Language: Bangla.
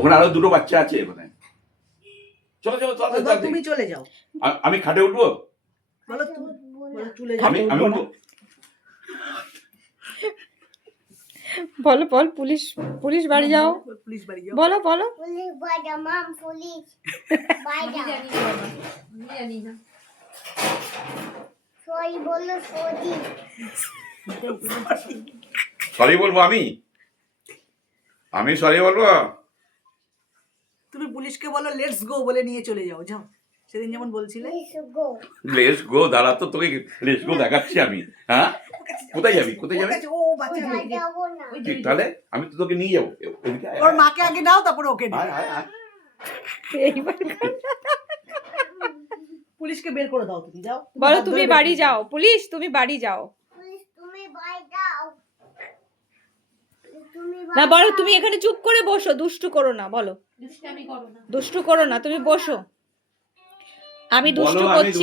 ওখানে আরো দুটো বাচ্চা আছে ওখানে। চলো চলো চলো, তুমি চলে যাও। আমি খাটে উঠবো? বলো তুমি, বলো চলে যাও। আমি উঠবো? বলো বল, পুলিশ পুলিশ বাড়ি যাও, পুলিশ বাড়ি যাও। বলো বলো। পুলিশ বাড়ি যাও, মাম পুলিশ বাড়ি যাও। জানি না। সরি বলো, সরি। সরি বলবো আমি সরি বলবো। তুমি পুলিশকে বলো লেটস গো বলে নিয়ে চলে যাও, যাও। সেদিন যেমন বলছিলে। Let's go. লেটস গো, দাঁড়া তো, তোকে লেটস গো দেখাচ্ছি আমি। হ্যাঁ, কোথায় যাবি? কোথায় যাবি? ও বাচ্চা বাড়ি যাবো না। ঠিক, তাহলে আমি তো তোকে নিয়ে যাবো। এদিকে আয়, ওর মাকে আগে দাও, তারপর ওকে দিও। আয়, আয়, আয়। এইবার পুলিশকে বের করে দাও, তুমি যাও। বলো তুমি বাড়ি যাও, পুলিশ তুমি বাড়ি যাও। পুলিশ তুমি বাড়ি যাও। তুমি না বলো, তুমি এখানে চুপ করে বসো, দুষ্টু করো না, বলো দুষ্টু করো না, তুমি বসো। আমি দুষ্টু বলো, আমি করছি।